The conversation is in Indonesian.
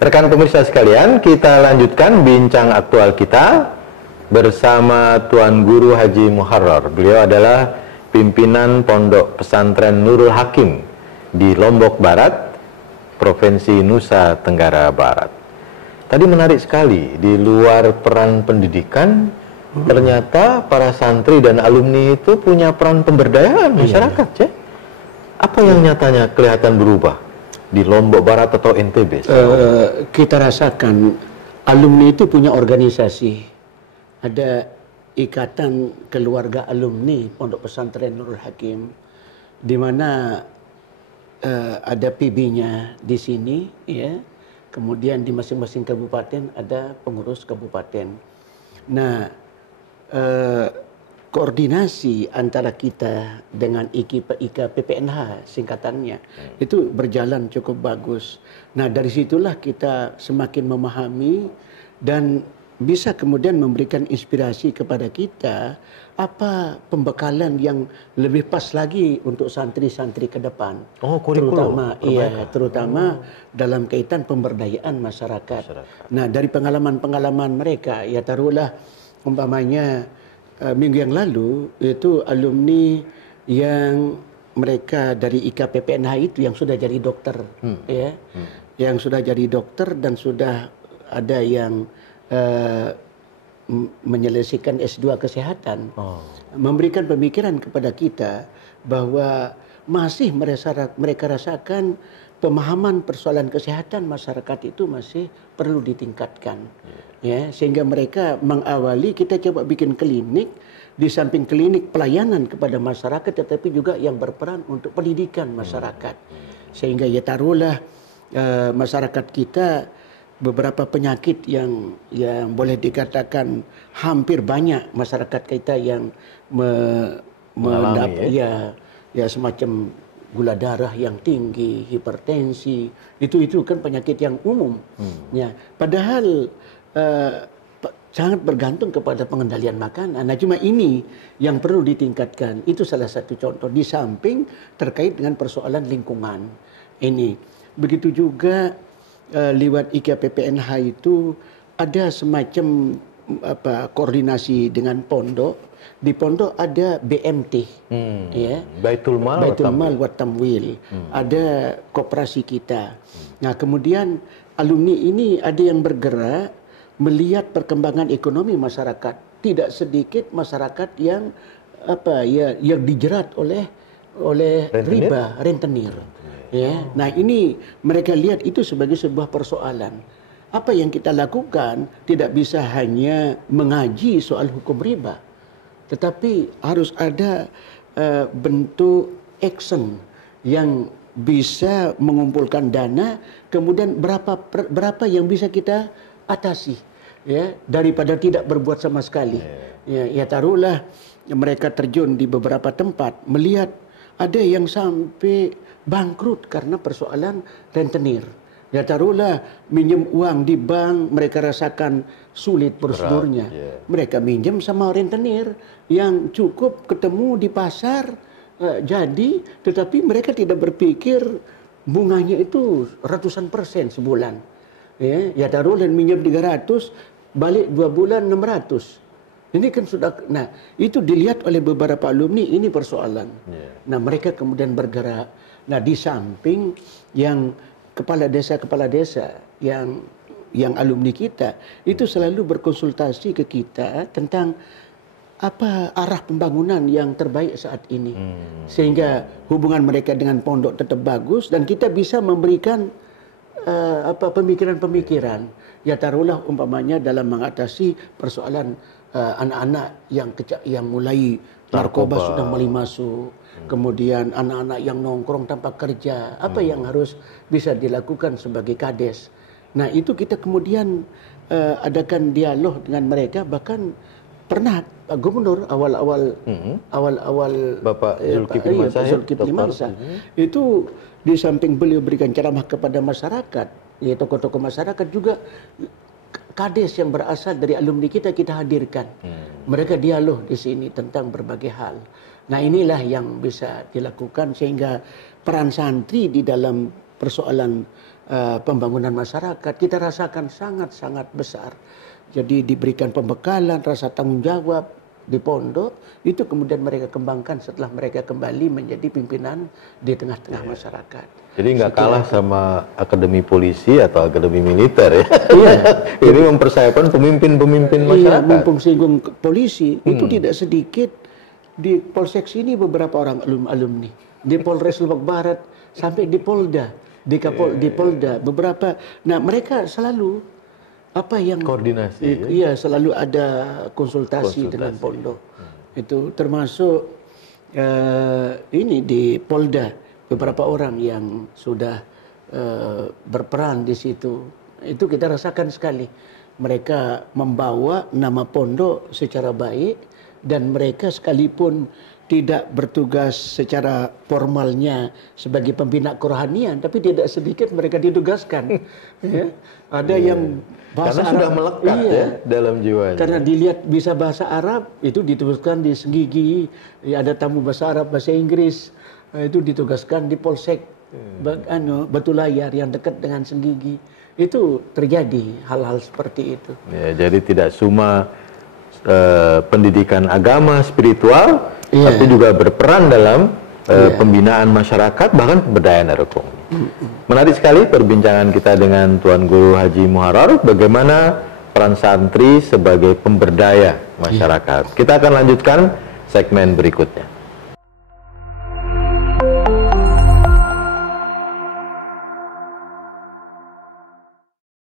Rekan pemirsa sekalian, kita lanjutkan bincang aktual kita bersama Tuan Guru Haji Muharrar. Beliau adalah pimpinan Pondok Pesantren Nurul Hakim di Lombok Barat, Provinsi Nusa Tenggara Barat. Tadi menarik sekali, di luar peran pendidikan, ternyata para santri dan alumni itu punya peran pemberdayaan masyarakat, ya. Apa yang nyatanya kelihatan berubah di Lombok Barat atau NTB? Kita rasakan alumni itu punya organisasi. Ada ikatan keluarga alumni Pondok Pesantren Nurul Hakim, di mana ada PB-nya di sini, ya. Kemudian di masing-masing kabupaten ada pengurus kabupaten. Nah, koordinasi antara kita dengan IKA PPNH singkatannya itu berjalan cukup bagus. Nah, dari situlah kita semakin memahami dan bisa kemudian memberikan inspirasi kepada kita apa pembekalan yang lebih pas lagi untuk santri-santri ke depan. Terutama dalam kaitan pemberdayaan masyarakat. Nah, dari pengalaman-pengalaman mereka, ya taruhlah umpamanya minggu yang lalu itu alumni yang mereka dari IKPPNH itu yang sudah jadi dokter, ya, yang sudah jadi dokter dan sudah ada yang menyelesaikan S2 kesehatan, memberikan pemikiran kepada kita bahwa masih mereka rasakan pemahaman persoalan kesehatan masyarakat itu masih perlu ditingkatkan. Ya, sehingga mereka mengawali, kita coba bikin klinik, di samping klinik pelayanan kepada masyarakat tetapi juga yang berperan untuk pendidikan masyarakat. Sehingga ya taruhlah masyarakat kita beberapa penyakit yang boleh dikatakan hampir banyak masyarakat kita yang mengalami ya semacam gula darah yang tinggi, hipertensi, itu kan penyakit yang umum. Ya, padahal sangat bergantung kepada pengendalian makanan. Nah, cuma ini yang perlu ditingkatkan. Itu salah satu contoh. Di samping terkait dengan persoalan lingkungan ini. Begitu juga lewat IKPPNH itu ada semacam koordinasi dengan pondok. Di pondok ada BMT, ya, Baitul Mal wa Tamwil. Ada koperasi kita. Nah, kemudian alumni ini ada yang bergerak melihat perkembangan ekonomi masyarakat. Tidak sedikit masyarakat yang yang dijerat oleh riba, rentenir. Ya. Nah, ini mereka lihat itu sebagai sebuah persoalan. Apa yang kita lakukan tidak bisa hanya mengaji soal hukum riba, tetapi harus ada bentuk action yang bisa mengumpulkan dana, kemudian berapa yang bisa kita atasi, ya, daripada tidak berbuat sama sekali. Ya taruhlah mereka terjun di beberapa tempat, melihat ada yang sampai bangkrut karena persoalan rentenir. Ya taruhlah minjem uang di bank, mereka rasakan sulit prosedurnya. Mereka minjem sama rentenir yang cukup ketemu di pasar jadi, tetapi mereka tidak berpikir bunganya itu ratusan persen sebulan. Ya taruhlah minjem 300, balik 2 bulan 600. Ini kan sudah, nah itu dilihat oleh beberapa alumni, ini persoalan. Nah, mereka kemudian bergerak. Nah, di samping yang kepala desa yang alumni kita itu selalu berkonsultasi ke kita tentang apa arah pembangunan yang terbaik saat ini, sehingga hubungan mereka dengan pondok tetap bagus dan kita bisa memberikan pemikiran-pemikiran. Ya taruhlah umpamanya dalam mengatasi persoalan anak-anak yang mulai narkoba sudah mulai masuk, kemudian anak-anak yang nongkrong tanpa kerja, apa yang harus bisa dilakukan sebagai kades. Nah, itu kita kemudian adakan dialog dengan mereka, bahkan pernah Pak Gubernur awal-awal Bapak Zulkifli Mansah itu di samping beliau berikan ceramah kepada masyarakat, ya tokoh-tokoh masyarakat juga kades yang berasal dari alumni kita hadirkan. Mereka dialog di sini tentang berbagai hal. Nah, inilah yang bisa dilakukan sehingga peran santri di dalam persoalan pembangunan masyarakat kita rasakan sangat-sangat besar. Jadi diberikan pembekalan, rasa tanggung jawab di pondok, itu kemudian mereka kembangkan setelah mereka kembali menjadi pimpinan di tengah-tengah masyarakat. Jadi nggak kalah sama akademi polisi atau akademi militer ya. Iya. Ini mempersiapkan pemimpin-pemimpin masyarakat. Iya, mumpung singgung polisi, itu tidak sedikit di Polsek sini beberapa orang alumni, di Polres Lombok Barat sampai di Polda, di Polda beberapa. Nah mereka selalu apa yang koordinasi. Iya, selalu ada konsultasi dengan pondok. Itu termasuk ini di Polda beberapa orang yang sudah berperan di situ. Itu kita rasakan sekali. Mereka membawa nama pondok secara baik dan mereka sekalipun tidak bertugas secara formalnya sebagai pembina kerohanian, tapi tidak sedikit mereka ditugaskan. Ya. Ada yang bahasa karena Arab sudah melekat ya dalam jiwanya. Karena dilihat bisa bahasa Arab, itu ditugaskan di Senggigi. Ya, ada tamu bahasa Arab, bahasa Inggris, itu ditugaskan di Polsek Batu Layar yang dekat dengan Senggigi. Itu terjadi hal-hal seperti itu. Ya, jadi tidak cuma pendidikan agama, spiritual, tapi juga berperan dalam pembinaan masyarakat, bahkan pemberdayaan ekonomi. Menarik sekali perbincangan kita dengan Tuan Guru Haji Muharrar, bagaimana peran santri sebagai pemberdaya masyarakat. Kita akan lanjutkan segmen berikutnya.